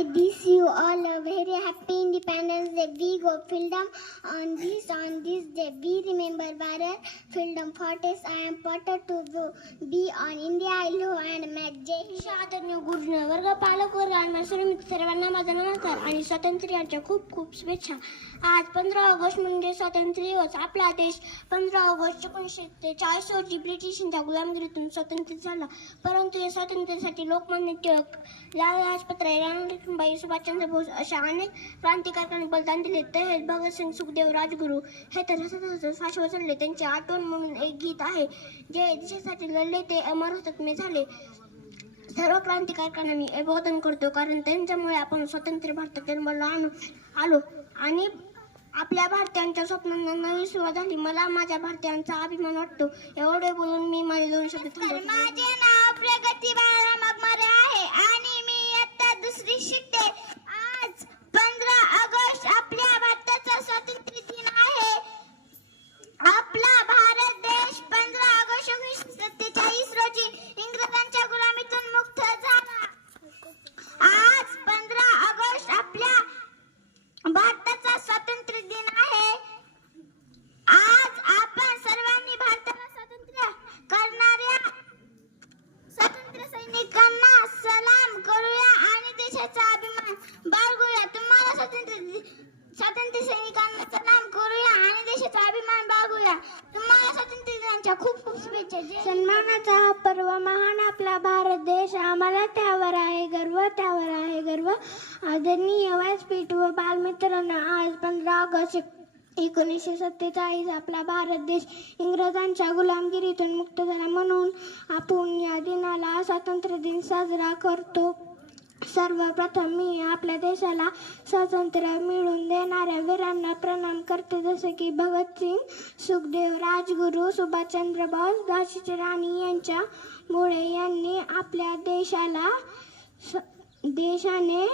I wish you all a very happy Independence Day. We go freedom on this day. We remember Bharat freedom fighters. I am proud to be on India. I love and make Jai Hind. आदरणीय गुरुजन वर्ग, पालक वर्ग आणि सर्वांना माझा नमस्कार आणि स्वातंत्र्याच्या खूप खूप शुभेच्छा. आज 15 ऑगस्ट म्हणजे स्वातंत्र्य दिवस. आपला देश 15 ऑगस्ट 1943 रोजी ब्रिटिशांच्या गुलामगिरीतून स्वतंत्र झाला. परंतु या स्वातंत्र्यासाठी लोकमान्य टिळक, लाला लाजपत राय, राणी लक्ष्मीबाई, सुभाषचंद्र बोस अशा अनेक क्रांतिकारकांनी बलिदान दिले. तसेच भगतसिंग, सुखदेव, राजगुरू हे तर सतत फाशीवर चढले. त्यांची आठवण म्हणून एक गीत आहे. जे देशासाठी लढले ते अमर हुतात्मे झाले. सर्व क्रांतिकारकांना मी अभिवादन करतो, कारण त्यांच्यामुळे आपण स्वतंत्र भारतात जन्माला आलो आणि आपल्या भारतीयांच्या स्वप्नांना नवी सुरुवात झाली. मला माझ्या भारतीयांचा अभिमान वाटतो. एवढे बोलून मी माझे 2 शब्द थांबवतो. माझे नाव प्रगती बाळाराम अगमारे आहे आणि मी इयत्ता 2री शिकते. आज 15 ऑगस्ट आपल्या भारताचा स्वातंत्र्य दिन आहे. आपला भारत देश 15 ऑगस्ट 1947 रोजी इंग्रजांच्या गुलामीतून मुक्त झाला. आज 15 ऑगस्ट आपल्या भारताचा स्वातंत्र्य दिन आहे. आज आपण सर्वांनी भारताला स्वातंत्र्य करणाऱ्या स्वातंत्र्य सैनिकांना सलाम करूया आणि देशाचा अभिमान बाळगूया. तुम्हाला स्वातंत्र्य सैनिकांना सलाम करूया आणि देशाचा अभिमान बाळगूया. तुम्हाला स्वातंत्र्य दिनाच्या खूप खूप शुभेच्छा. सन्मानाचा हा पर्व महान आपला भारत देश, आम्हाला त्यावर आहे गर्व. आदरणीय व्यासपीठ व बालमित्रांनो, आज 15 ऑगस्ट 1947 आपला भारत देश इंग्रजांच्या गुलामगिरीतून मुक्त झाला. म्हणून आपण या दिनाला स्वातंत्र्य दिन साजरा करतो. सर्वप्रथम मी आपल्या देशाला स्वातंत्र्य मिळवून देणाऱ्या वीरांना प्रणाम करते, जसे की भगतसिंग, सुखदेव, राजगुरू, सुभाषचंद्र बोस, झाशीची राणी यांच्यामुळे यांनी आपल्या देशाने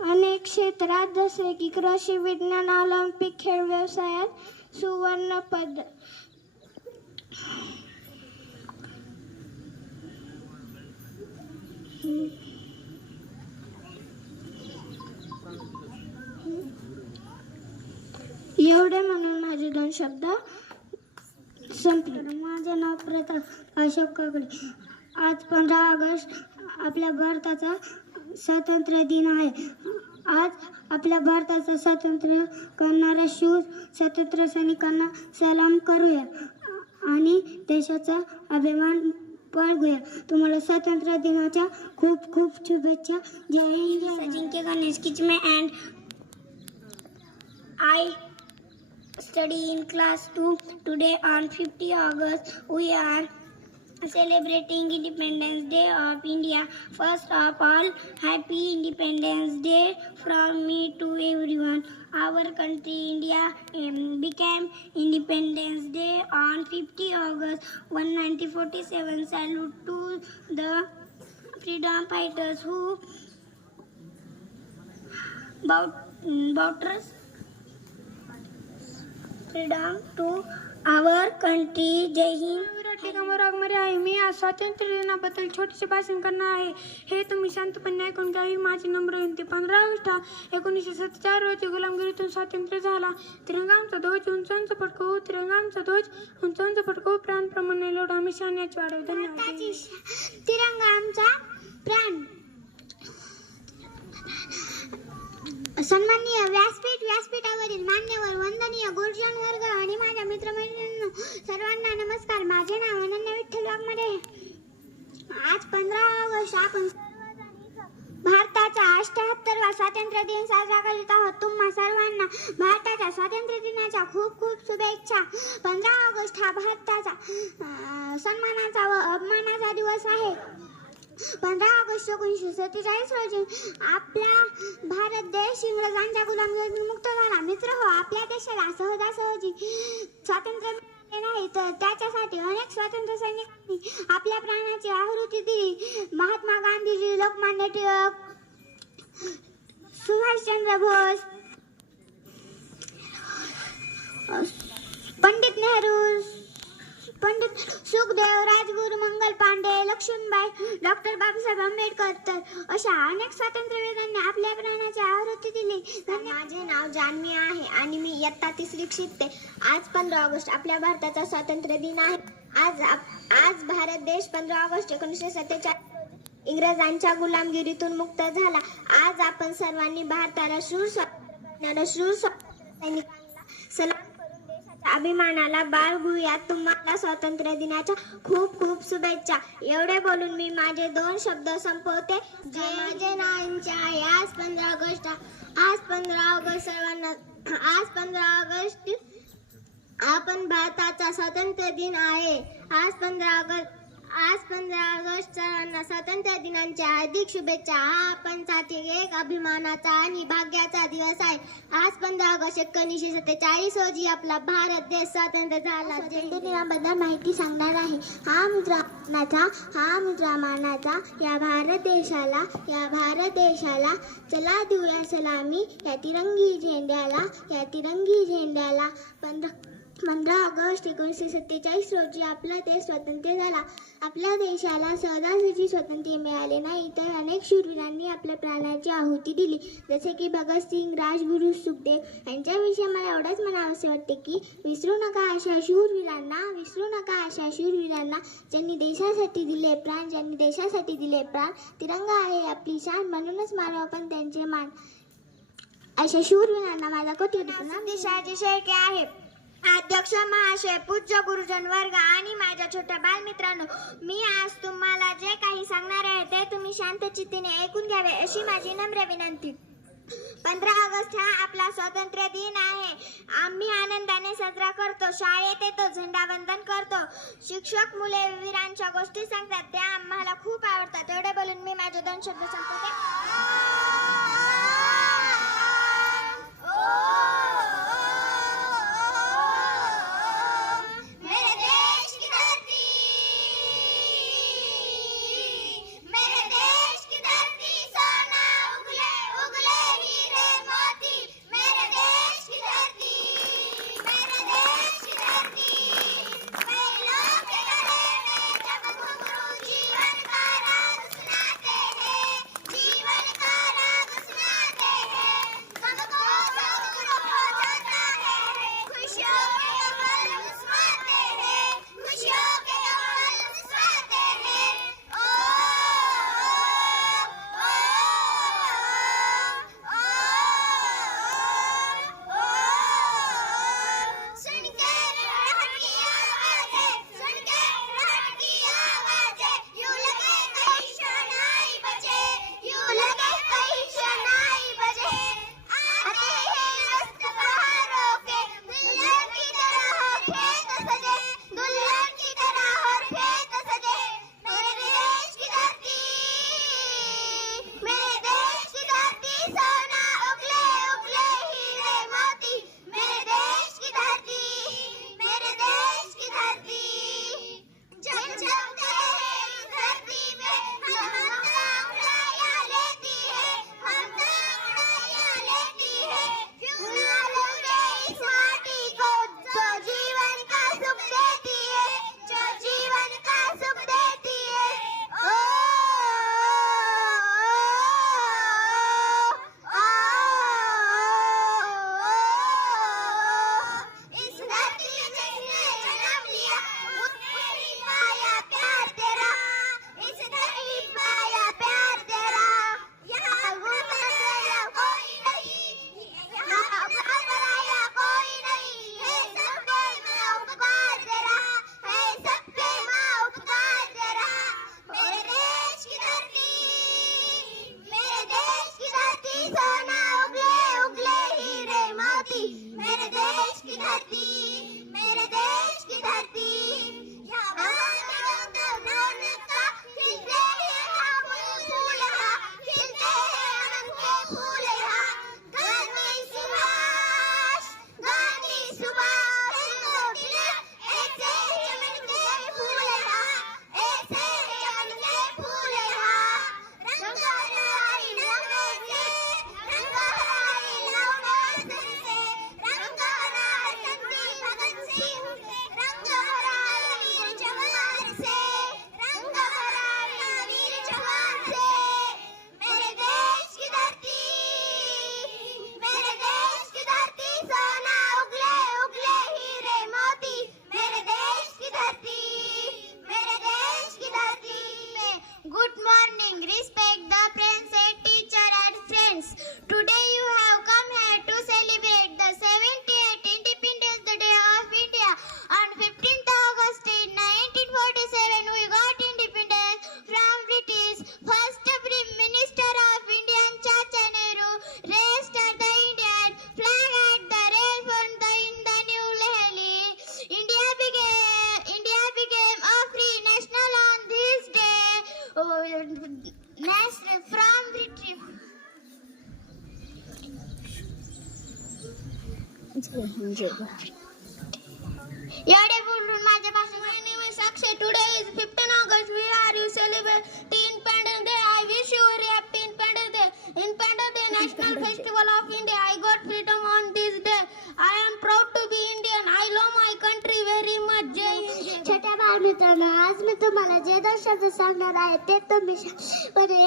अनेक क्षेत्रात जसे की कृषी, विज्ञान, ऑलिम्पिक खेळ, व्यवसायात सुवर्ण पदक एवढे म्हणून माझे 2 शब्द संपले. माझे नाव प्रताप अशोक काकडे. आज 15 ऑगस्ट आपल्या भारताचा स्वातंत्र्य दिन आहे. आज आपल्या भारताचा स्वातंत्र्य करणाऱ्या शूर स्वातंत्र्य सैनिकांना सलाम करूया आणि देशाचा अभिमान बाळगूया. तुम्हाला स्वातंत्र्य दिनाच्या खूप खूप शुभेच्छा. जय हिंद. अजिंक्य Ganesh किचमे and I study in class 2. Today on 50 August we are celebrating Independence Day of India. First of all, happy Independence Day from me to everyone. Our country India became Independence Day on 50 August 1947. Salute to the freedom fighters who brought freedom to our country. जय हिंद. रागमारे आहे. मी आज स्वातंत्र्य दिनाबद्दल छोटेसे भाषण करणार आहे. हे तुम्ही शांतपणे ऐकून घ्या. ही माझी नम्र विनंती. 15 ऑगस्ट 1947 रोजी गुलामगिरीतून स्वातंत्र्य झाला. तिरंगा आमचा ध्वज, उंच उंच फडकवू. तिरंगा आमचा ध्वज, उंच उंच फडकवू. प्राणप्रमाणे लढू आम्ही शान्याची वाढवू. धन्यवाद. तिरंगा आमचा प्राण. सन्माननीय व्यासपीठावरील मान्यवर, वंदनीय गुरुजन वर्ग आणि माझ्या मित्रमैत्रिणींनो, सर्वांना नमस्कार. माझे नाव अनन्या विठ्ठल वाघमारे. आज 15 ऑगस्ट आपण भारताचा 78वा स्वातंत्र्य दिन साजरा करीत आहोत. तुम्हा सर्वांना भारताच्या स्वातंत्र्य दिनाच्या खूप खूप शुभेच्छा. 15 ऑगस्ट हा भारताचा सन्मानाचा व अभिमानाचा दिवस आहे. 15 ऑगस्ट 1947 रोजी आपला भारत देश इंग्रजांच्या गुलामगिरीतून मुक्त झाला. मित्रहो, आपल्या देशाला सहजासहजी स्वातंत्र्य मिळाले नाही, तर त्याच्यासाठी अनेक स्वातंत्र्य सैनिकांनी आपल्या प्राणाची आहुती दिली. महात्मा गांधीजी, लोकमान्य टिळक, सुभाषचंद्र बोस, पंडित नेहरू, पंडित सुखदेव, राजगुरू मंगल पांडे, लक्ष्मीबाई, डॉक्टर बाबासाहेब आंबेडकर तर अशा अनेक स्वातंत्र्यवीरांनी आपल्या प्राणाची आहुती दिली. माझे नाव जान्हवी आहे आणि मी इयत्ता 3री शिकते. आज 15 ऑगस्ट आपल्या भारताचा स्वातंत्र्य दिन आहे. आज भारत देश 15 ऑगस्ट 1947 इंग्रजांच्या गुलामगिरीतून मुक्त झाला. आज आपण सर्वांनी भारताला शूर सैनिकांना सलाम करून देशाच्या अभिमानाला बाळगूया. तुम्हाला स्वातंत्र्य दिनाच्या खूप खूप शुभेच्छा. एवढे बोलून मी माझे 2 शब्द संपवते. माझे नाव आहे. आज 15 ऑगस्ट सर्वांना आज 15 ऑगस्ट आपण भारताचा स्वातंत्र्य दिन आहे. आज 15 ऑगस्ट सर्वांना स्वातंत्र्य दिनाच्या हार्दिक शुभेच्छा. हा आपणसाठी एक अभिमानाचा आणि भाग्याचा दिवस आहे. आज 15 ऑगस्ट 1947 रोजी आपला भारत देश स्वतंत्र झाला. स्वातंत्र्य दिनाबद्दल माहिती सांगणार आहे. हा मित्र मानाचा या भारत देशाला चला देऊया सलामी या तिरंगी झेंड्याला. 15 ऑगस्ट 1947 रोजी आपला देश स्वतंत्र झाला. आपल्या देशाला सहजासहजी स्वातंत्र्य मिळाले नाही, तर अनेक शूरवीरांनी आपल्या प्राणाची आहुती दिली, जसे की भगतसिंग, राजगुरू, सुखदेव यांच्याविषयी मला एवढंच म्हणावंसे वाटते की विसरू नका अशा शूरवीरांना ज्यांनी देशासाठी दिले प्राण. तिरंगा आहे आपली शान, म्हणूनच मानव आपण त्यांचे मान. अशा शूरवीरांना माझा कोटी प्रणाम. देशाचे शेळके आहे. अध्यक्ष महाशय, पूज्य गुरुजन वर्ग आणि माझ्या छोट्या बालमित्रांनो, मी आज तुम्हाला जे काही सांगणार आहे ते तुम्ही शांत चित्ताने ऐकून घ्यावे अशी माझी नम्र विनंती. 15 ऑगस्ट हा आपला स्वातंत्र्य दिन आहे. आम्ही आनंदाने साजरा करतो. शाळेत येतो, झेंडावंदन करतो. शिक्षक मुले वीरांच्या गोष्टी सांगतात, त्या आम्हाला खूप आवडतात. एवढे बोलून मी माझे 2 शब्द संपवते. एवढे बोलून माझ्या भाषेत My name is Akshay. Today is 15 August. We are you celebrate Independence Day. I wish you a happy Independence Day. Independence Day, National Festival of India. I got freedom on this day. I am proud to be Indian. I love my country very much. जय हिंद. छोट्या बाळमित्रांनो, आज मी तुम्हाला जे 2 शब्द सांगणार आहे ते तुम्ही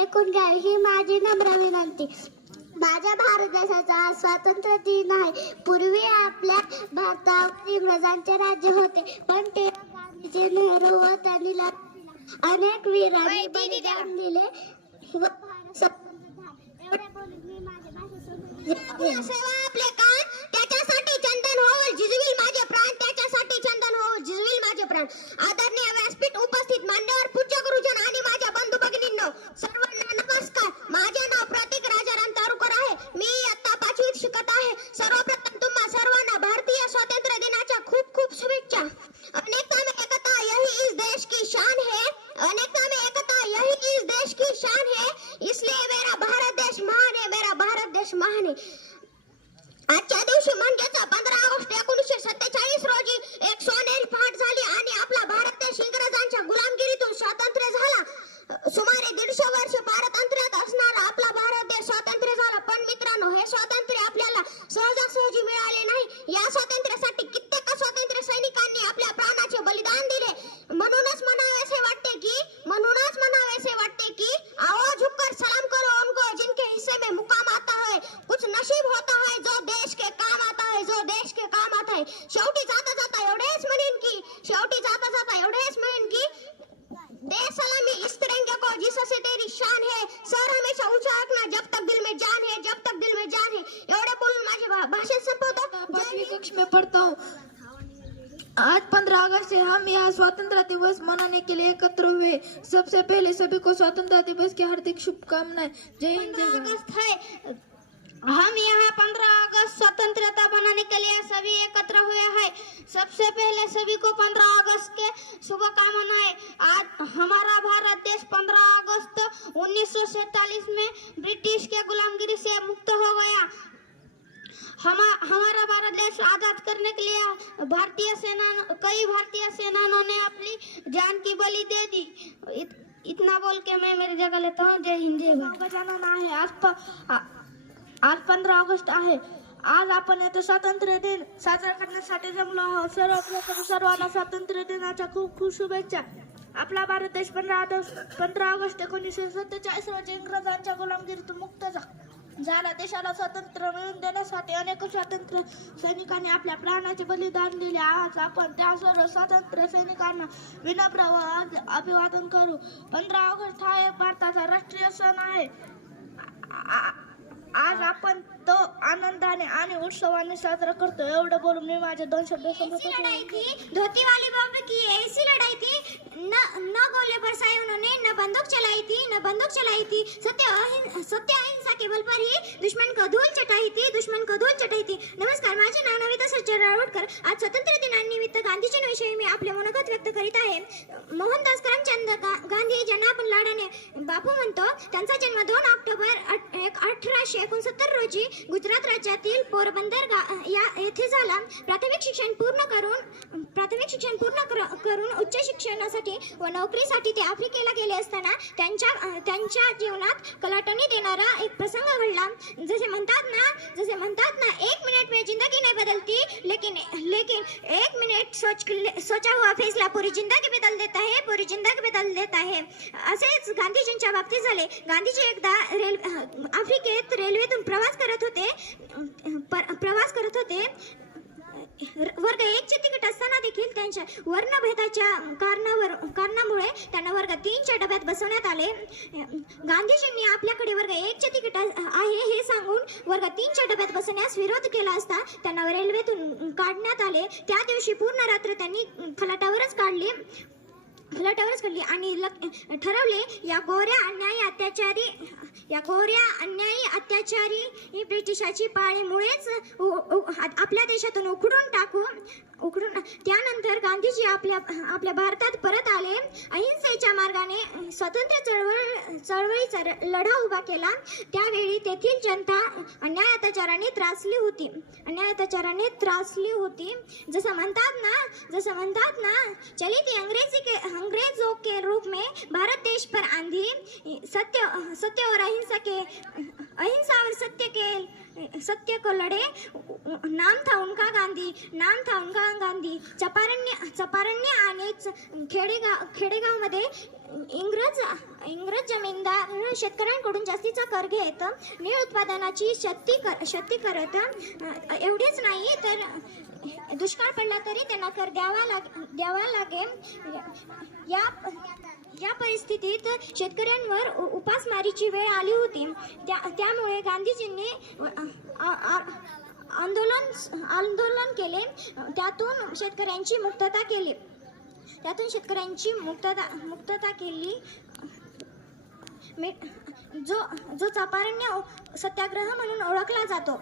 ऐकून घ्या. ही माझी नम्र विनंती. माझ्या भारत देशाचा आज स्वातंत्र्य दिन आहे. पूर्वी आपल्या भारतावर इंग्रजांचे राज्य होते, पण ते गांधीजी, नेहरू व त्यांनी अनेक वीरांनी बलिदान दिले व भारत स्वतंत्र झाला. एवढे बोलून मी माझ्या भाषेत आपले कान त्याच्यासाठी चंदन होईल झिजविल माझे प्राण, त्याच्यासाठी चंदन होईल झिजविल माझे प्राण. आदरणीय व्यासपीठ उपस्थित मान्यवर पूज्य गुरुजन आणि माझ्या बंधू भगिनींनो, सर्वांना नमस्कार. माझे नाव प्रतीक राजाराम तारुकर आहे. मी इयत्ता 5वीत शिकत आहे. सर्वप्रथम तुम्हा सर्वांना भारतीय स्वातंत्र्य दिनाच्या खूप खूप शुभेच्छा. अनेकता में एकता यही इस देश की शान है. अनेकता में एकता यही इस देश की शान है. इसलिए मेरा भारत देश महान है. मेरा भारत देश महान है. आजच्या दिवशी म्हणजेच 15 ऑगस्ट 1947 रोजी एक सोनेरी फाट झाली आणि आपला भारत देश इंग्रजांच्या गुलामगिरीतून स्वातंत्र्य झाला. सुमारे 150 वर्ष पारतंत्र्यात असणारा आपला भारत देश स्वातंत्र्य झाला. पण मित्रांनो, हे स्वातंत्र्य आपल्याला सहजासहजी मिळाले नाही. या स्वातंत्र्यासाठी कित्येक स्वातंत्र्य सैनिकांनी आपल्या प्राणाचे बलिदान दिले. म्हणूनच म्हणावेसे वाटते की आओ झुककर सलाम करो उनको जिनके हिस्से में मुकाम आता है. कुछ नशीब होता है जो देश के काम आता है, जो देश के काम आता है. शेवटी जाता जाता एवढेच म्हणेन की दे सलामी इस तिरंगे को जिससे तेरी शान है. सर हमेशा ऊंचा रखना जब तक दिल में जान है, जब तक दिल में जान है. एवढे बोलून माझे भाषण संपवतो. 5वीं कक्षा में पढ़ता हूँ. आज 15 अगस्त से हम यहाँ स्वतंत्रता दिवस मनाने के लिए एकत्र हुए. सबसे पहले सभी को स्वतंत्रता दिवस की हार्दिक शुभकामनाएं. जय हिंद, जय भारत. हम यहाँ 15 अगस्त स्वतंत्रता मनाने के लिए सभी एकत्र हुए हैं. सबसे पहले सभी को 15 अगस्त के शुभकामनाएं. आज हमारा भारत देश 15 अगस्त 1947 में ब्रिटिश के गुलामगिरी से मुक्त हो गया. हमारा भारत देश आजाद करने के लिए कई भारतीय सेनाओं ने अपनी जान की बलि दे दी. इतना बोल के मैं मेरी जगह लेता हूँ. जय हिंद, जय भारत. आज 15 ऑगस्ट आहे. आज आपण येथे स्वातंत्र्य दिन साजरा करण्यासाठी जमलो आहोत. सर्वप्रथम सर्वांना स्वातंत्र्य दिनाच्या खूप खूप शुभेच्छा. आपला भारत देश 15 ऑगस्ट 1947 रोजी इंग्रजांच्या गुलामगिरीतून मुक्त झाला. देशाला स्वातंत्र्य मिळवून देण्यासाठी अनेक स्वातंत्र्य सैनिकांनी आपल्या प्राणाचे बलिदान दिले. आज आपण त्या सर्व स्वातंत्र्य सैनिकांना विनम्र व अभिवादन करू. 15 ऑगस्ट हा एक भारताचा राष्ट्रीय सण आहे. आज आपण तो आनंदाने आणि उत्सवाने साजरा करतो. एवढं बोलून मी माझे 2 शब्द संपवतो. धोती वाली बाबू की ऐसी लड़ाई थी, न गोले बरसाए उन्होंने, न बंदूक चलाई थी. सत्य अहिंसा के बल पर ही दुश्मन को धूल चटाई थी. नमस्कार, माझे नाव नमिता सज्जन रावडकर. आज स्वातंत्र्य दिनानिमित्त गांधीजींविषयी मी आपले मनोगत व्यक्त करीत आहे. मोहनदास करमचंद गांधी ज्यांना आपण लाडाने बापू म्हणतो, त्यांचा जन्म 2 ऑक्टोबर 1869 रोजी गुजरात राज्यातील पोरबंदर येथे झाला. प्राथमिक शिक्षण पूर्ण करून उच्च शिक्षणासाठी व नोकरीसाठी ते आफ्रिकेला गेले असताना त्यांच्या जीवनात कलाटणी देणारा एक प्रसंग घडला. जसे म्हणतात ना 1 मिनट में जिंदगी नहीं बदलती, लेकिन 1 मिनट सोचा हुआ फैसला पूरी जिंदगी बदल देता है. असेच गांधीजींच्या बाबतीत झाले. गांधीजी एकदा आफ्रिकेत रेल्वेतून प्रवास करत होते. वर्ग 1चे तिकीट असताना देखील त्यांच्या वर्णभेदाच्या कारणामुळे त्यांना वर्ग 3च्या डब्यात बसवण्यात आले. गांधीजींनी आपल्याकडे वर्ग 1चे तिकीट आहे हे सांगून वर्ग 3च्या डब्यात बसवण्यास विरोध केला असता त्यांना रेल्वेतून काढण्यात आले. त्या दिवशी पूर्ण रात्र त्यांनी खलाटावरच काढली. फलाटावरच घडली आणि ठरवले या गोऱ्या अन्यायी अत्याचारी ब्रिटिशाची पाळीमुळेच आपल्या देशातून उखडून त्यानंतर गांधीजी आपल्या भारतात परत आले. अहिंसेच्या मार्गाने स्वातंत्र्य चळवळीचा लढा उभा केला. त्यावेळी तेथील जनता अन्याय अत्याचाराने त्रासली होती. जसं म्हणतात ना चली थी अंग्रेजों के रूप में भारत देश पर आंधी. सत्य और अहिंसा और सत्य को लड़े. नाम था उनका गांधी. चपारण्य आणि खेडेगाव मध्ये इंग्रज जमीनदार शेतकऱ्यांकडून जास्तीचा कर घेत नीळ उत्पादनाची शेती करत. एवढेच नाही तर दुष्काळ पडला तरी त्यांना कर द्यावा लागेल. या परिस्थितीत शेतकऱ्यांवर उपासमारीची वेळ आली होती. त्यामुळे गांधीजींनी आंदोलन केले. त्यातून शेतकऱ्यांची मुक्तता केली. जो चंपारण्य सत्याग्रह म्हणून ओळखला जातो.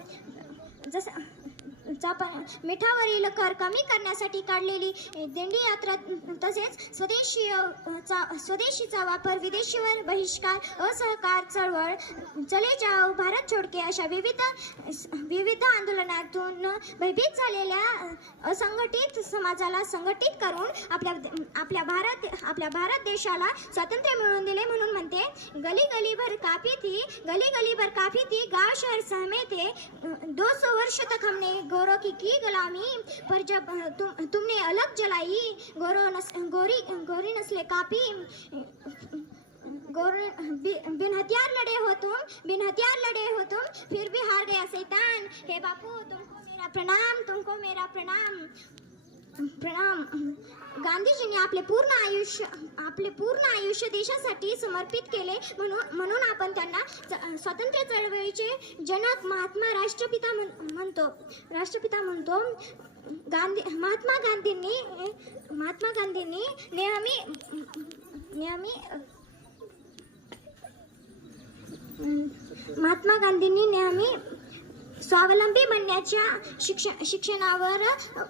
मिठावरील कर कमी करण्यासाठी काढलेली दिंडी यात्रा तसेच स्वदेशीचा वापर, विदेशीवर बहिष्कार, असहकार चळवळ, चले जाओ, भारत छोडके अशा विविध आंदोलनातून भयभीत झालेल्या असंघटित समाजाला संघटित करून आपल्या भारत देशाला स्वातंत्र्य मिळवून दिले. म्हणून म्हणते गली गली भर काफी थी गांव शहर सहमे थे. 200 वर्ष तक हमने गोरों की गुलामी पर जब तुमने अलग जलाई. गोरी नस्लें काफी बिन हथियार लड़े हो तुम फिर भी हार गया शैतान. हे बापू तुमको मेरा प्रणाम. गांधीजींनी आपले पूर्ण आयुष्य देशासाठी समर्पित केले. म्हणून आपण त्यांना स्वातंत्र्य चळवळीचे जनक राष्ट्रपिता म्हणतो. महात्मा गांधींनी नेहमी स्वावलंबी बनण्याच्या शिक्षणावर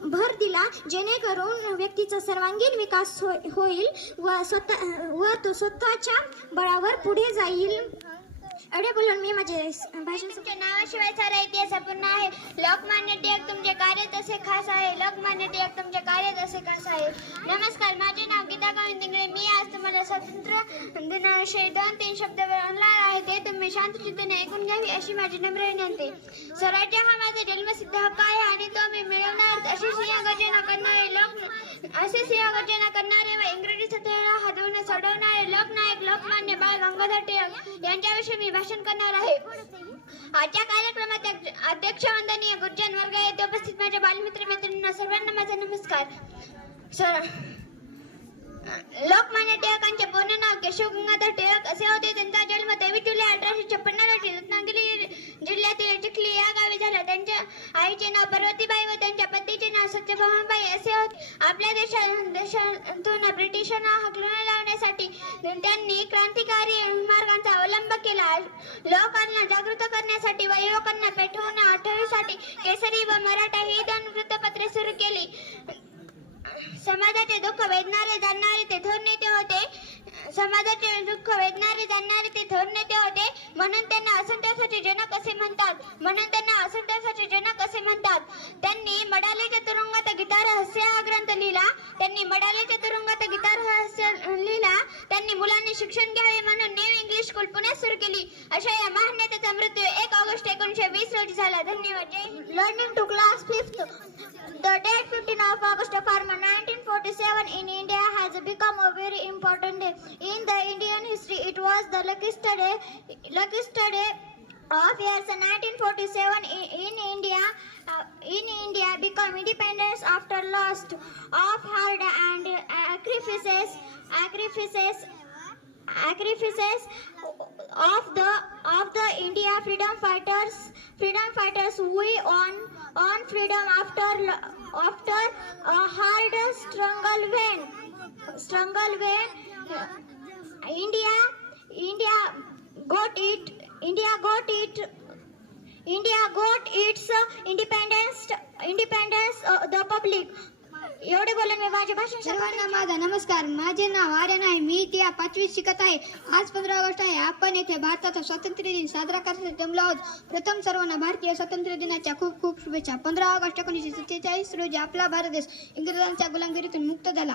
भर दिला, जेणेकरून व्यक्तीचा सर्वांगीण विकास होईल व स्वतःच्या बळावर पुढे जाईल. एवढे बोलून मी माझे भाषण. तुमच्या नावाशिवाय सारा इतिहास अपूर्ण आहे. लोकमान्य टिळक तुमचे कार्य तसे खास आहे. नमस्कार, माझे नाव गीता गोविंद इंगळे. मी आज तुम्हाला स्वातंत्र्य दिनाविषयी 2-3 शब्द बोलणार आहे. ते तुम्ही शांतचित्ताने ऐकून घ्यावी अशी माझी नम्र विनंती. स्वराज्य हा माझा जन्मसिद्ध हक्क आहे आणि तो मी मिळवणार. असे सिंहगर्जना करणारे व इंग्रजी सत्तेला हटवून सोडवणारे लोकनायक लोकमान्य बाळ गंगाधर टिळक यांच्याविषयी मी भाषण करणार आहे. आजच्या कार्यक्रमात अध्यक्ष वंदनीय गुरुजन वर्ग येथे उपस्थित माझ्या बालमित्र मैत्रिणींना सर्वांना माझा नमस्कार. लोकमान्य टिळकांचे पूर्ण नाव केशव गंगाधर टिळक असे होते. त्यांचा जन्म 23 जुलै 1856 रोजी रत्नागिरी जिल्ह्यातील चिखली या गावी झाला. त्यांच्या आईचे नाव पार्वतीबाई व त्यांच्या पतीचे नाव सत्यभामाबाई असे होते. आपल्या देशातून ब्रिटिशांना हाकलून लावण्यासाठी त्यांनी क्रांतिकारी मार्गांचा अवलंब केला. लोकांना जागृत करण्यासाठी व युवकांना पेटवून 8वी साठी केसरी व मराठा ही 2 वृत्तपत्रे सुरू केली. समाजाचे दुःख वेदणारे जाणणारे ते थोर नेते होते. म्हणून त्यांना असंतोषाचे जनक असे म्हणतात. त्यांनी मडालेच्या तुरुंगात गीता रहस्य हा ग्रंथ लिहिला. त्यांनी मुलांनी शिक्षण घ्यावे म्हणून न्यू इंग्लिश स्कूल पुण्यात सुरू केली. अशा या महान नेत्याचा मृत्यू 1 ऑगस्ट 1920 रोजी झाला. धन्यवाद. Learning to class 5th. The date 15 of August of 1947 in India has become a very important day. In the Indian history, it was the luckiest day of years 1947 in India become independence after lots of hard and sacrifices of the India freedom fighters we on freedom after a hard struggle struggle when India got its independence the public. एवढे बोलून मी माझे भाषण सर्वांना माझा नमस्कार. माझे नाव आर्यन आहे. मी इयत्ता 5वीत शिकत आहे. आज 15 ऑगस्ट आहे. आपण येथे भारताचा स्वातंत्र्य दिन साजरा करण्यासाठी जमलो आहोत. प्रथम सर्वांना भारतीय स्वातंत्र्य दिनाच्या खूप खूप शुभेच्छा. 15 ऑगस्ट 1947 रोजी आपला भारत देश इंग्रजांच्या गुलामगिरीतून मुक्त झाला.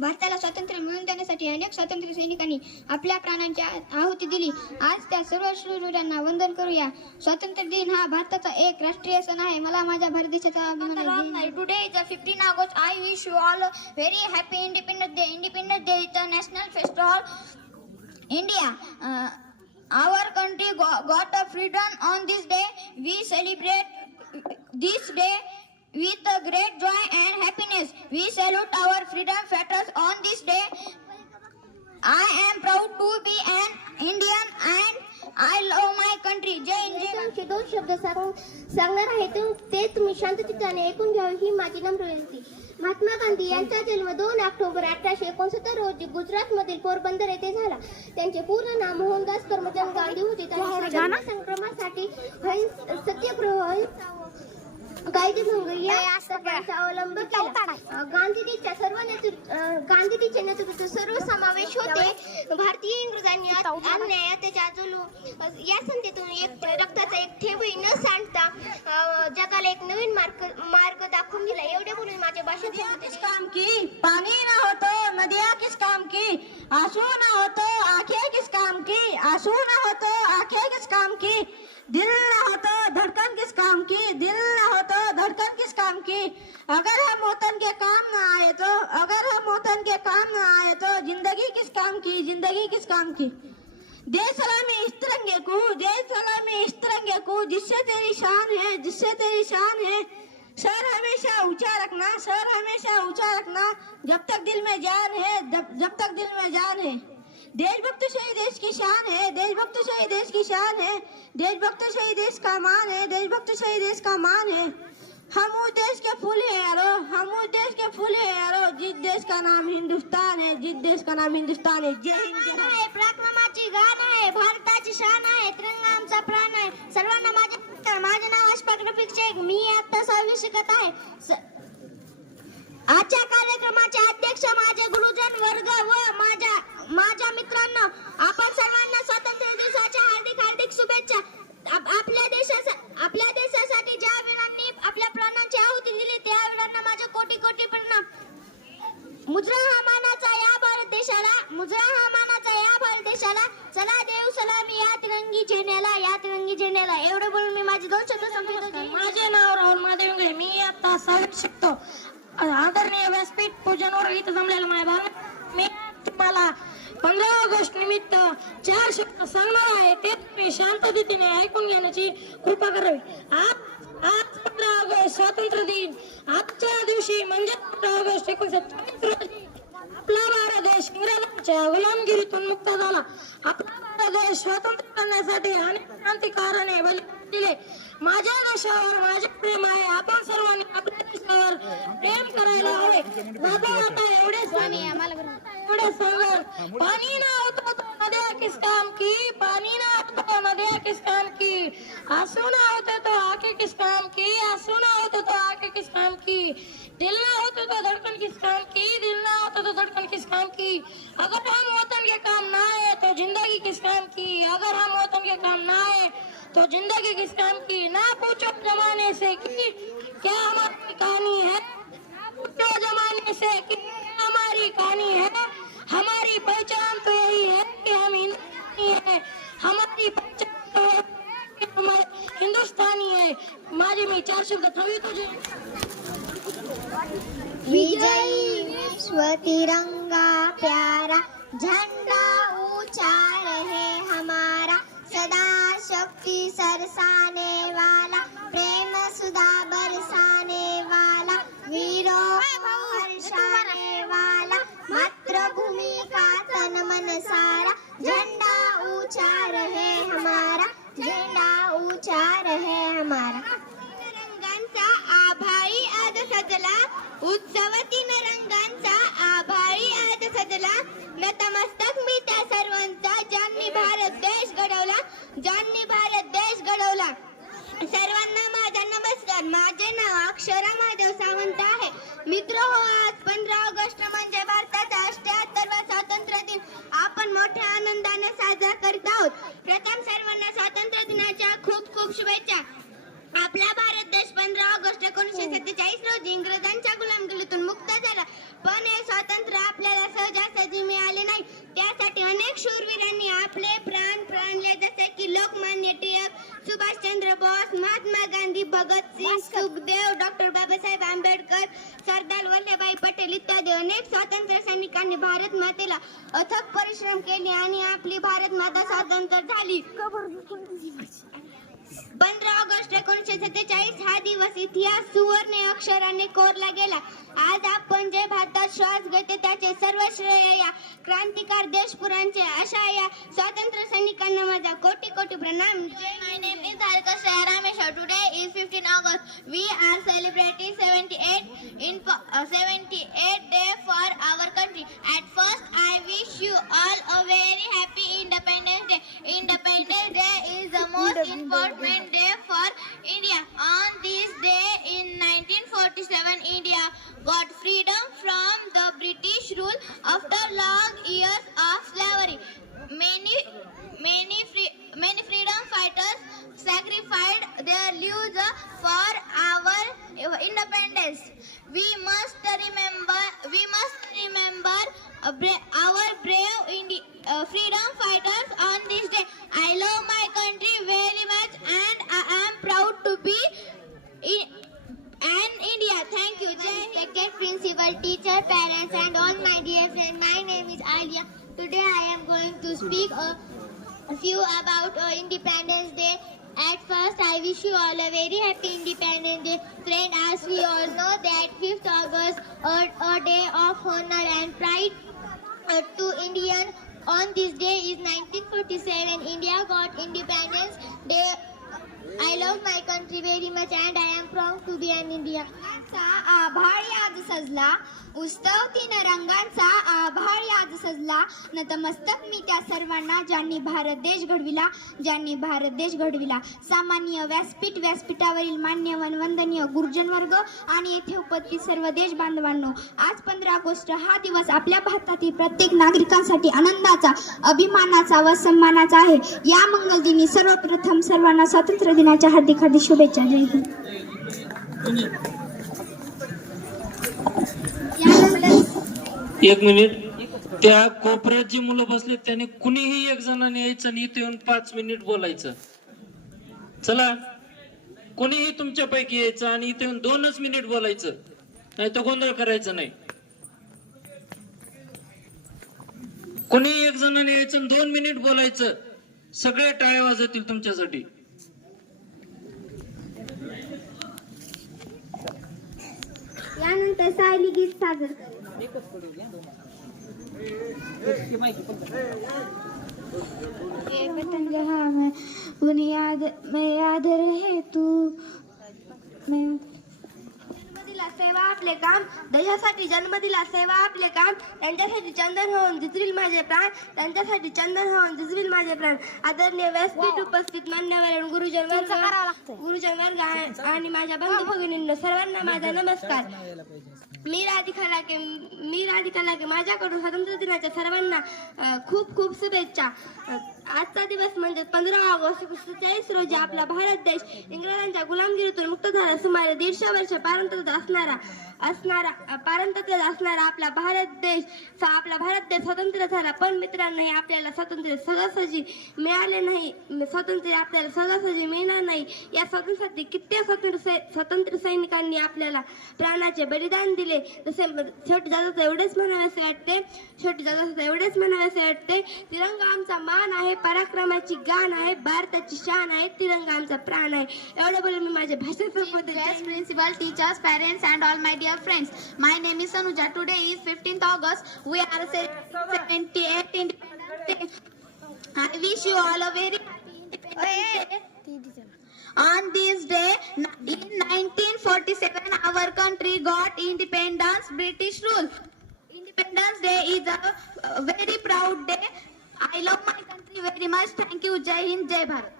भारताला स्वातंत्र्य मिळवून देण्यासाठी अनेक स्वातंत्र्य सैनिकांनी आपल्या प्राणांची आहुती दिली. आज त्या सर्व शूरवीरांना वंदन करूया. स्वातंत्र्य दिन हा भारताचा एक राष्ट्रीय सण आहे. मला माझ्या भारत देशाचा अभिमान आहे. Today is the 15 August. I wish you all a very happy Independence Day. Independence Day is a national festival. India, our country got a freedom on this day. We celebrate this day with a great joy and happiness. We salute our freedom fighters on this day. I am proud to be an Indian and I love my country. जय हिंद. दोन शब्द सांगणार आहे ते तुम्ही शांतचित्ताने ऐकून घ्यावे ही माझी नम्र विनंती. महात्मा गांधी यांचा जन्म 2 ऑक्टोबर 1869 रोजी गुजरातमधील पोरबंदर येथे झाला. त्यांचे पूर्ण नाव मोहनदास करमचंद गांधी होते. त्यांनी संक्रमणासाठी सत्याग्रह कायदेभंग या तत्त्वांचा अवलंब केला. गांधीजीचे नेतृत्व सर्व समावेश होते. भारतीय इंग्रजांनी अन्याय अत्याचार जुलूम या संधीतून एक रक्ताचा एक थेंबही न सांडता जगाला एक नवीन मार्ग दाखवून दिला. एवढे बोलून माझ्या भाषेत किस काम की पानी ना हो तो नदियाँ किस काम की, आंसू ना हो तो आंखें किस काम की, आंसू ना हो तो आंखें किस काम की, दिल ना हो तो धड़कन किस काम की, दिल ना हो तो धड़कन किस काम की. अगर हम वतन के काम ना आए तो, अगर हम वतन के काम ना आए तो जिंदगी किस काम की, जिंदगी किस काम की. दे सलामी इस तिरंगे को, दे सलामी इस तिरंगे को जिससे तेरी शान है, जिससे तेरी शान है. सर हमेशा ऊंचा रखना, सर हमेशा ऊंचा रखना, जब तक दिल में जान है, जब तक दिल में जान है. देशभक्त शहीद देश की शान है, देशभक्त शहीद देश की शान है, देशभक्त शहीद देश का मान है, देशभक्त शहीद देश का मान है. हम उस देश के फूल है यारो, हम उस देश के फूल है यारो, जिस देश का नाम हिंदुस्तान है, जिस देश का नाम हिंदुस्तान है. जय हिंद. जय भारत. प्रार्थनाची गाण आहे, भारताची शान आहे, तिरंगा आमचा प्राण आहे. सर्वांना माझे नाव अशफाक रफिक शेख. मी आता 6वी शिकत आहे. आजच्या कार्यक्रमाचे अध्यक्ष माझे गुरुजन वर्ग व माझ्या मित्रांनो, आपण सर्वांना स्वातंत्र्य दिवसाच्या हार्दिक हार्दिक शुभेच्छा. आपल्या देशासाठी ज्या वीरांनी आपल्या प्राणांची आहुती दिली त्या वीरांना माझे कोटी कोटी प्रणाम. मुजरा हा मानाचा या भारत देशाला, मुजरा हा मानाचा या भारत देशाला. चला देव सलामी या तिरंगी झेंड्याला, या तिरंगी झेंड्याला. एवढे बोलून मी माझे 2 शब्द संपवतो. माझे नाव राहुल महादेव इंगळे. मी आता 6वीत शिकतो. आदरणीय व्यासपीठ पूजनवर इथं जमलेलं माझ्या भावना, मी तुम्हाला 15 ऑगस्ट निमित्त 4 शब्द सांगणार आहे. ते तुम्ही शांततेने ऐकून घेण्याची कृपा करावी. आज 15 ऑगस्ट स्वातंत्र्य दिन. आजच्या दिवशी म्हणजे 15 ऑगस्ट 1947 रोजी आपला भारत देश इंग्रजांच्या गुलामगिरीतून मुक्त झाला. आपला भारत देश स्वातंत्र्य करण्यासाठी अनेक क्रांतिकारकांनी बलिदान दिले. माझ्या देशावर माझे प्रेम आहे. आपण सर्वांनी आपल्या देशावर प्रेम करायला हवे. बाबा आता एवढे सांगा, पाणी ना होतो तो नद्या किस काम की, पाणी ना होतो तो नद्या किस काम की, आंसू ना होते तो आंखें किस काम की, आंसू ना होते तो आंखें किस काम की, दिल ना होते तो धड़कन किस काम की, दिल ना होते तो धड़कन किस काम की. अगर हम वतन के काम ना आए तो जिंदगी किस काम की, अगर हम वतन के काम ना आए तो जिंदगी किस काम की. ना पूछो जमाने से कि क्या हमारी कहानी है, ना पूछो जमाने से कि क्या हमारी कहानी है. हमारी पहचान तो यही है कि हम हिंदुस्तानी है. हमारी पहचान तो है कि हम हिंदुस्तानी है. माझे मी 4 शब्द थवी तुझे. विजयी विश्व तिरंगा प्यारा, झंडा ऊंचा रहे हमारा, सदा शक्ति सरसाने वाला, प्रेम सुधा बरसाने वाला, वीरों को हर्षाने वाला, मातृभूमि का तन मन सारा, झंडा ऊंचा रहे हमारा, झंडा ऊंचा रहे हमारा. रंगांचा आभाळी आज सजला, उत्सव 3 रंगांचा आभाळी समाजाला नतमस्तक मी त्या सर्वांचा ज्यांनी भारत देश घडवला. सर्वांना माझा नमस्कार. माझे नाव अक्षरा महादेव सावंत आहे. मित्र हो, आज 15 ऑगस्ट म्हणजे भारताचा 78वा स्वातंत्र्य दिन आपण मोठ्या आनंदाने साजरा करत आहोत. प्रथम सर्वांना स्वातंत्र्य दिनाच्या खूप खूप शुभेच्छा. आपला भारत देश 15 ऑगस्ट 1947 रोजी इंग्रजांच्या गुलामगिरीतून मुक्त झाला. पण हे स्वातंत्र्य आपल्याला सहजासहजी मिळाले नाही. त्यासाठी अनेक शूरवीरांनी आपले प्राण प्राणले, जसे की लोकमान्य टिळक, सुभाषचंद्र बोस, महात्मा गांधी, भगतसिंग, सुखदेव, डॉक्टर बाबासाहेब आंबेडकर, सरदार वल्लभभाई पटेल इत्यादी अनेक स्वातंत्र्य सैनिकांनी भारत मातेला अथक परिश्रम केले आणि आपली भारत माता स्वतंत्र झाली. 15 ऑगस्ट 1947 हा दिवस इतिहास सुवर्ण अक्षराने कोरला गेला. आज आपण जे भारतात श्वास घेते त्याचे सर्व श्रेय या क्रांतिकार देशपुरांचे. अशा या स्वातंत्र्य सैनिकांना माझा कोटी कोटी प्रणाम. My name is Alka Shah Ramesha. Today is 15 August. We are celebrating 78th day for our country. At first, I wish you all a very happy Independence Day. Independence Day is the most important day for India. On this day in 1947, India got freedom from the British rule after long years of slavery. Many freedom fighters sacrificed their lives for our independence. We must remember our brave freedom fighters on this day. I love my country very much and I am proud to be an India. Thank you. Respected principal, teacher, parents and all my dear friends. My name is Alia. Today I am going to speak a few about Independence Day. At first, I wish you all a very happy Independence Day. Friend, as we all know that 5th August, a day of honor and pride to Indian. On this day is 1947. India got independence day. I love my country very much and I am proud to be an Indian. आभाळ याद सजला, उत्सव 3 रंगांचा आभाळ याद सजला. नतमस्तक मी त्या सर्वांना ज्यांनी भारत देश घडविला. सामान्य व्यासपीठ, व्यासपीठावरील मान्यवन वंदनीय गुरुजन वर्ग आणि येथे उपस्थित सर्व देश बांधवांनो, आज 15 ऑगस्ट हा दिवस आपल्या भारतातील प्रत्येक नागरिकांसाठी आनंदाचा, अभिमानाचा व सन्मानाचा आहे. या मंगलदिनी सर्वप्रथम सर्वांना स्वातंत्र्य दिनाच्या हार्दिक हार्दिक शुभेच्छा. जय हिंद. एक मिनिट. त्या कोपऱ्यात जी मुलं बसले त्याने कुणीही एक जणांनी यायचं आणि इथे येऊन 5 मिनिट बोलायचं. चला, कोणीही तुमच्यापैकी यायचं आणि इथे येऊन 2च मिनिट बोलायचं, नाही तर गोंधळ करायचं नाही. कोणीही एक जणांनी यायचं आणि 2 मिनिट बोलायचं. सगळे टाळ्या वाजवतील तुमच्यासाठी. यानंतर सायली गीत सादर वतन जहाँ में बुनियाद में याद रहे तू. दिला सेवा आपले काम, देशासाठी जन्म दिला सेवा आपले काम. त्यांच्यासाठी चंदन होऊन दिसतील माझे प्राण, त्यांच्यासाठी चंदन होऊन दिसतील माझे प्राण. आदरणीय व्यासपीठ उपस्थित मान्यवर गुरुजन वर्ग आणि माझ्या बंधू भगिनींनो, सर्वांना माझा नमस्कार. मी राधिका लाके माझ्याकडून स्वातंत्र्य दिनाच्या सर्वांना खूप खूप शुभेच्छा. आजचा दिवस म्हणजे 15 ऑगस्ट 1947 रोजी आपला भारत देश इंग्रजांच्या गुलामगिरीतून मुक्त झाला. सुमारे 150 वर्ष पारंत्र्यात असणारा आपला भारत देश स्वतंत्र झाला. पण मित्रांनो, हे आपल्याला स्वातंत्र्य सहजासहजी मिळाले नाही. स्वातंत्र्य आपल्याला सहजासहजी मिळणार नाही. या स्वातंत्र्यासाठी कित्येक स्वातंत्र्य सैनिकांनी आपल्याला प्राणाचे बलिदान दिले. जसे शेवटी जातात एवढेच म्हणावेसे वाटते, तिरंगा आमचा मान आहे, पराक्रमाची गाण आहे, भारताची शान आहे, तिरंगा आमचा प्राण आहे. एवढं बोलून मी माझे भाषण संपवते. Principal, teachers, parents and all my dear friends. My name is Sanuja. Today is 15th August. We are celebrating 78th Independence Day. I wish you all a very happy Independence Day. On this day, in 1947, our country got independence, British rule. Independence Day is a very proud day. I love my country very much. Thank you. जय हिंद, जय भारत.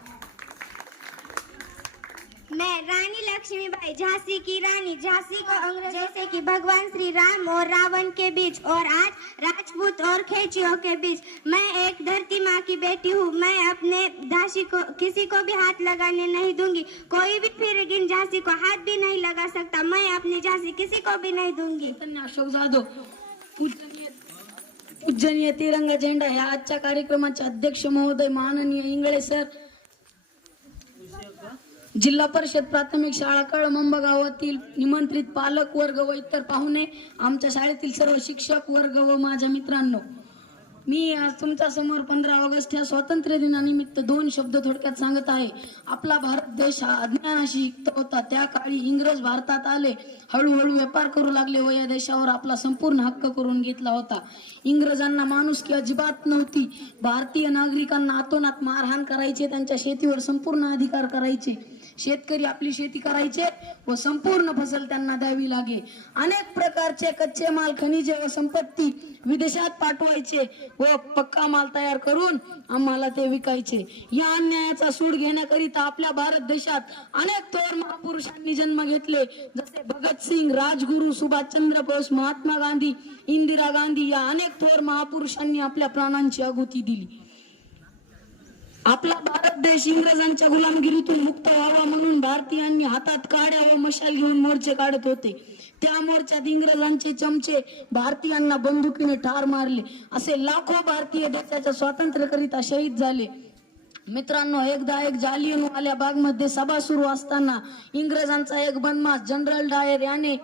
मैं रानी लक्ष्मीबाई, झांसी की रानी, झांसी को अंग्रेजों से कि भगवान श्री राम और रावण के beach और आज राजपूत और खेचियों के बीच मैं एक धरती माँ की बेटी हूँ. मैं अपने झांसी को किसी को भी हाथ लगाने नहीं दूंगी. कोई भी फिर इन झांसी को हाथ भी नहीं लगा सकता. मैं अपनी झांसी किसी को भी नहीं दूंगी. अशोक जाधव, पूजनीय तिरंगा झेंडा ह्या आजच्या कार्यक्रमाचे अध्यक्ष महोदय माननीय इंगळे सर, जिल्हा परिषद प्राथमिक शाळा कळमंब गावातील निमंत्रित पालक वर्ग व इतर पाहुणे, आमच्या शाळेतील सर्व शिक्षक वर्ग व माझ्या मित्रांनो, मी आज तुमच्या समोर 15 ऑगस्ट या स्वातंत्र्य दिनानिमित्त 2 शब्द थोडक्यात सांगत आहे. आपला भारत देश हा अज्ञानाशी युक्त होता. त्या काळी इंग्रज भारतात आले, हळूहळू व्यापार करू लागले व या देशावर आपला संपूर्ण हक्क करून घेतला होता. इंग्रजांना माणुसकी अजिबात नव्हती. भारतीय नागरिकांना अतोनात मारहाण करायचे, त्यांच्या शेतीवर संपूर्ण अधिकार करायचे. शेतकरी आपली शेती करायचे व संपूर्ण फसल त्यांना द्यावी लागे. अनेक प्रकारचे कच्चे माल, खनिजे व संपत्ती विदेशात पाठवायचे व पक्का माल तयार करून आम्हाला ते विकायचे. या अन्यायाचा सूड घेण्याकरिता आपल्या भारत देशात अनेक थोर महापुरुषांनी जन्म घेतले, जसे भगतसिंग, राजगुरू, सुभाषचंद्र बोस, महात्मा गांधी, इंदिरा गांधी या अनेक थोर महापुरुषांनी आपल्या प्राणांची आहुती दिली. आपला भारत देश इंग्रजांच्या गुलामगिरीतून मुक्त व्हावा म्हणून भारतीयांनी हातात काड्या व मशाल घेऊन मोर्चे काढत होते. त्या मोर्चात इंग्रजांचे चमचे भारतीयांना बंदुकीने ठार मारले. असे लाखो भारतीय देशाच्या स्वातंत्र्याकरिता शहीद झाले. मित्रांनो, एकदा एक जालियनवाला बागमध्ये सभा सुरू असताना इंग्रजांचा एक बनमास जनरल डायर याने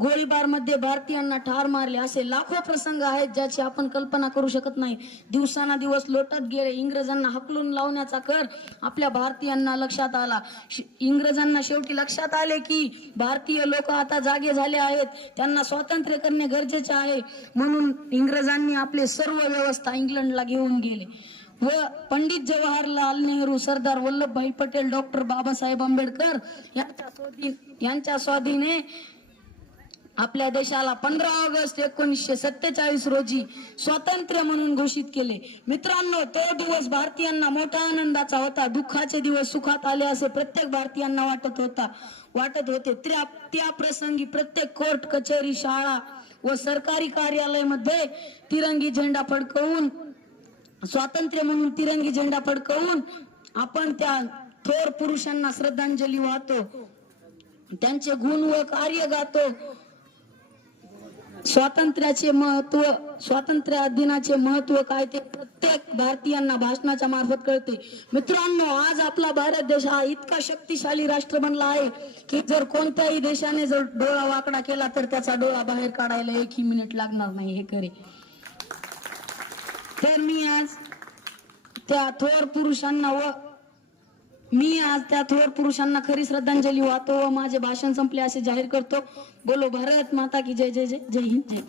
गोळीबारमध्ये भारतीयांना ठार मारले. असे लाखो प्रसंग आहेत ज्याची आपण कल्पना करू शकत नाही. दिवसांदिवस लोटत गेले. इंग्रजांना हकलून लावण्याचा कर आपल्या भारतीयांना लक्षात आला. इंग्रजांना शेवटी लक्षात आले की भारतीय लोक आता जागे झाले आहेत, त्यांना स्वातंत्र्य करणे गरजेचे आहे. म्हणून इंग्रजांनी आपले सर्व व्यवस्था इंग्लंडला घेऊन गेले व पंडित जवाहरलाल नेहरू, सरदार वल्लभभाई पटेल, डॉक्टर बाबासाहेब आंबेडकर यांच्या स्वाधीने आपल्या देशाला 15 ऑगस्ट 1947 रोजी स्वातंत्र्य म्हणून घोषित केले. मित्रांनो, तो दिवस भारतीयांना मोठ्या आनंदाचा होता. दुःखाचे दिवस सुखात आले असे प्रत्येक भारतीयांना वाटत होते. त्या प्रसंगी प्रत्येक कोर्ट, कचेरी, शाळा व सरकारी कार्यालयामध्ये तिरंगी झेंडा फडकवून, स्वातंत्र्य म्हणून तिरंगी झेंडा फडकवून आपण त्या थोर पुरुषांना श्रद्धांजली वाहतो, त्यांचे गुण व कार्य गातो. स्वातंत्र्याचे महत्व, स्वातंत्र्य दिनाचे महत्व काय ते प्रत्येक भारतीयांना भाषणाच्या मार्फत कळते. मित्रांनो, आज आपला भारत देश हा इतका शक्तिशाली राष्ट्र बनला आहे की जर कोणत्याही देशाने जर डोळा वाकडा केला तर त्याचा डोळा बाहेर काढायला 1ही मिनिट लागणार नाही, हे खरे. तर मी आज त्या थोर पुरुषांना खरी श्रद्धांजली वाहतो व माझे भाषण संपले असे जाहीर करतो. बोलो भारत माता की जय. जय जय जय हिंद. जय.